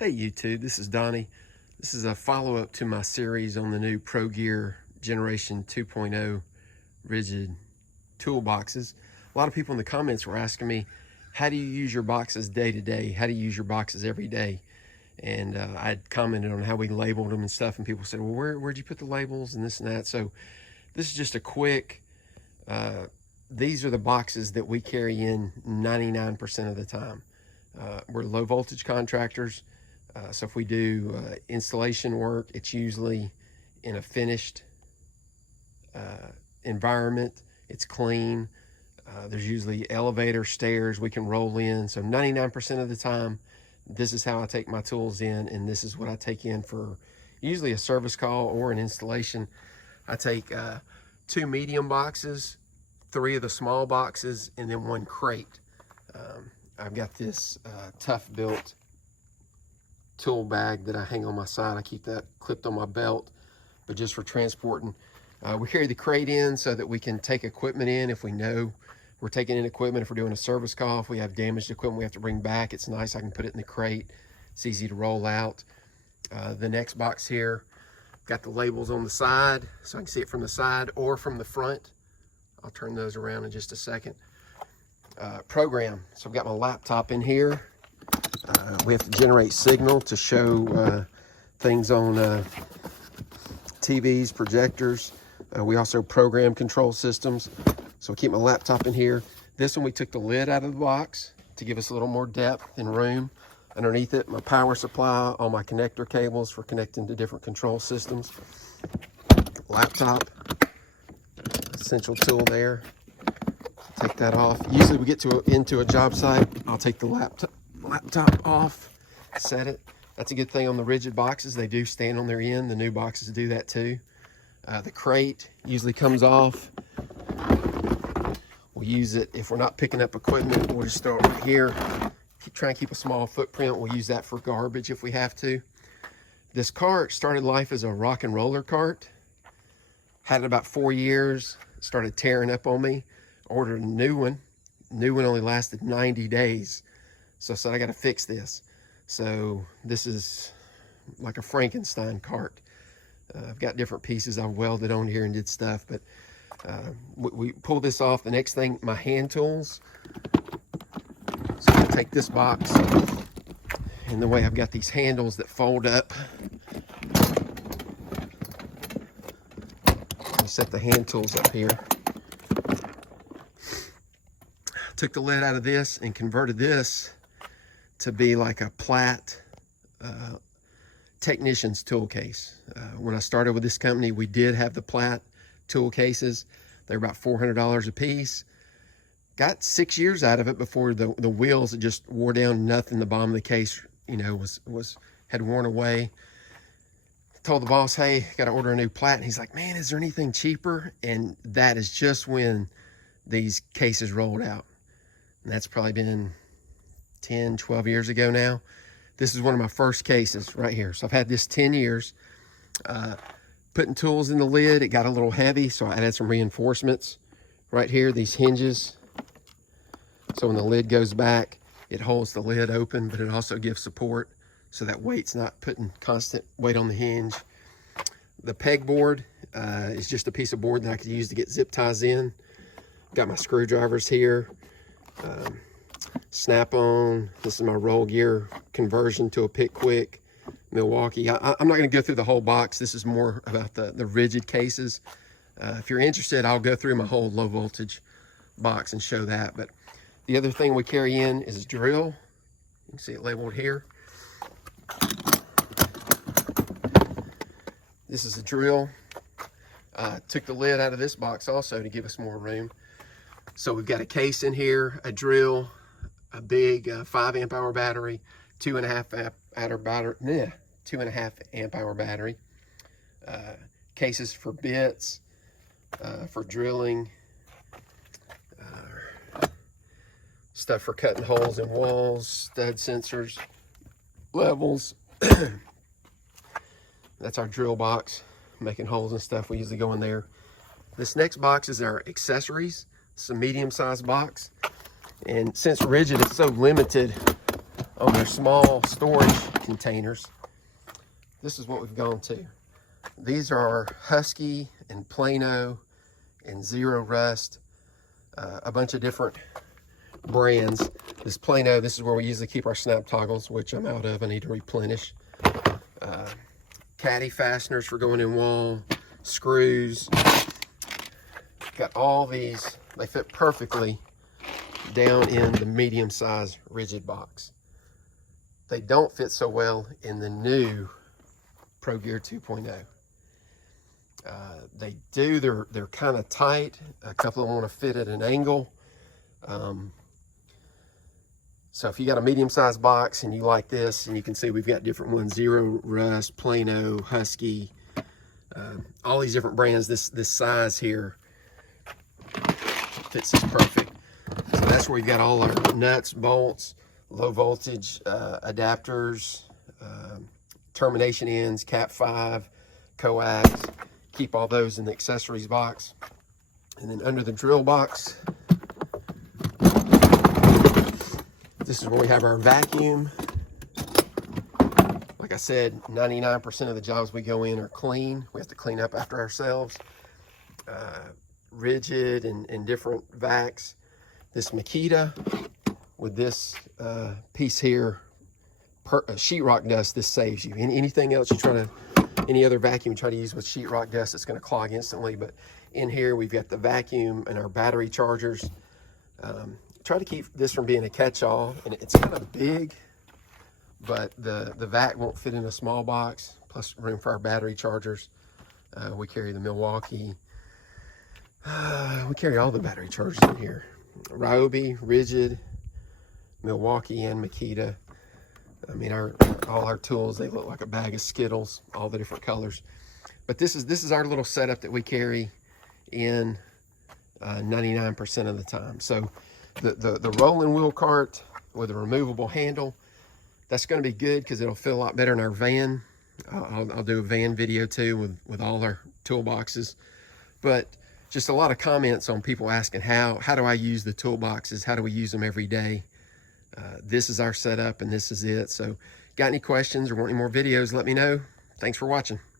Hey YouTube, this is Donnie. This is a follow-up to my series on the new Pro Gear Generation 2.0 Ridgid toolboxes. A lot of people in the comments were asking me, how do you use your boxes day to day? How do you use your boxes every day? And I had commented on how we labeled them and stuff, and people said, well, where'd you put the labels and this and that? So this is just a quick, these are the boxes that we carry in 99% of the time. We're low voltage contractors. So if we do installation work, it's usually in a finished environment. It's clean. There's usually elevator, stairs we can roll in. So 99% of the time, this is how I take my tools in, and this is what I take in for usually a service call or an installation. I take 2 medium boxes, 3 of the small boxes, and then 1 crate. I've got this tough built tool bag that I hang on my side. I keep that clipped on my belt, but just for transporting. We carry the crate in so that we can take equipment in if we know we're taking in equipment. If we're doing a service call, if we have damaged equipment we have to bring back, it's nice. I can put it in the crate. It's easy to roll out. The next box here, got the labels on the side so I can see it from the side or from the front. I'll turn those around in just a second. Program. So I've got my laptop in here. We have to generate signal to show things on TVs, projectors. We also program control systems. So I keep my laptop in here. This one we took the lid out of the box to give us a little more depth and room. Underneath it, my power supply, all my connector cables for connecting to different control systems. Laptop, essential tool there. Take that off. Usually we get into a job site, I'll take the laptop off, set it. That's a good thing on the Ridgid boxes. They do stand on their end. The new boxes do that too. The crate usually comes off. We'll use it if we're not picking up equipment. We'll just throw it right here. Try and keep a small footprint. We'll use that for garbage if we have to. This cart started life as a rock and roller cart. Had it about 4 years. Started tearing up on me. Ordered a new one. New one only lasted 90 days. So I said, I got to fix this. So this is like a Frankenstein cart. I've got different pieces I've welded on here and did stuff, but we pull this off. The next thing, my hand tools. So I take this box, and the way I've got these handles that fold up. I set the hand tools up here. Took the lid out of this and converted this to be like a Platt technician's tool case. When I started with this company, we did have the Platt tool cases. They're about $400 a piece. Got 6 years out of it before the wheels had just wore down. Nothing. The bottom of the case, you know, had worn away. Told the boss, hey, got to order a new Platt. And he's like, man, is there anything cheaper? And that is just when these cases rolled out. And that's probably been 10, 12 years ago now. This is one of my first cases right here. So I've had this 10 years. Putting tools in the lid, it got a little heavy, so I added some reinforcements right here, these hinges. So when the lid goes back, it holds the lid open, but it also gives support so that weight's not putting constant weight on the hinge. The pegboard is just a piece of board that I could use to get zip ties in. Got my screwdrivers here. Snap-on. This is my roll gear conversion to a Pick Quick Milwaukee. I'm not going to go through the whole box. This is more about the Ridgid cases. If you're interested, I'll go through my whole low voltage box and show that. But the other thing we carry in is a drill. You can see it labeled here. This is a drill. Took the lid out of this box also to give us more room. So we've got a case in here, a drill, a big 5 amp hour battery, 2.5 amp hour battery, cases for bits, for drilling, stuff for cutting holes in walls, stud sensors, levels. That's our drill box, making holes and stuff. We usually go in there. This next box is our accessories. It's a medium-sized box. And since Ridgid is so limited on their small storage containers, this is what we've gone to. These are Husky and Plano and Zero Rust, a bunch of different brands. This Plano, this is where we usually keep our snap toggles, which I'm out of. I need to replenish. Caddy fasteners for going in wall, screws. Got all these. They fit perfectly down in the medium-sized Ridgid box. They don't fit so well in the new Pro Gear 2.0. They do, they're kind of tight. A couple of them want to fit at an angle. So if you got a medium-sized box and you like this, and you can see we've got different ones, Zero Rust, Plano, Husky, all these different brands. This size here fits this perfect. So that's where we've got all our nuts, bolts, low voltage adapters, termination ends, Cat 5, coax. Keep all those in the accessories box. And then under the drill box, this is where we have our vacuum. Like I said, 99% of the jobs we go in are clean. We have to clean up after ourselves. Ridgid and different vacs. This Makita with this piece here, sheetrock dust, this saves you. Anything else you try to, any other vacuum you try to use with sheetrock dust, it's going to clog instantly. But in here we've got the vacuum and our battery chargers. Try to keep this from being a catch-all, and it's kind of big, but the vac won't fit in a small box, plus room for our battery chargers. We carry the Milwaukee. We carry all the battery chargers in here. Ryobi, Ridgid, Milwaukee, and Makita. I mean, all our tools, they look like a bag of Skittles, all the different colors. But this is our little setup that we carry in 99% of the time. So the rolling wheel cart with a removable handle, that's going to be good because it'll feel a lot better in our van. I'll do a van video too with all our toolboxes. But just a lot of comments on people asking how do I use the toolboxes? How do we use them every day? This is our setup and this is it. So got any questions or want any more videos, let me know. Thanks for watching.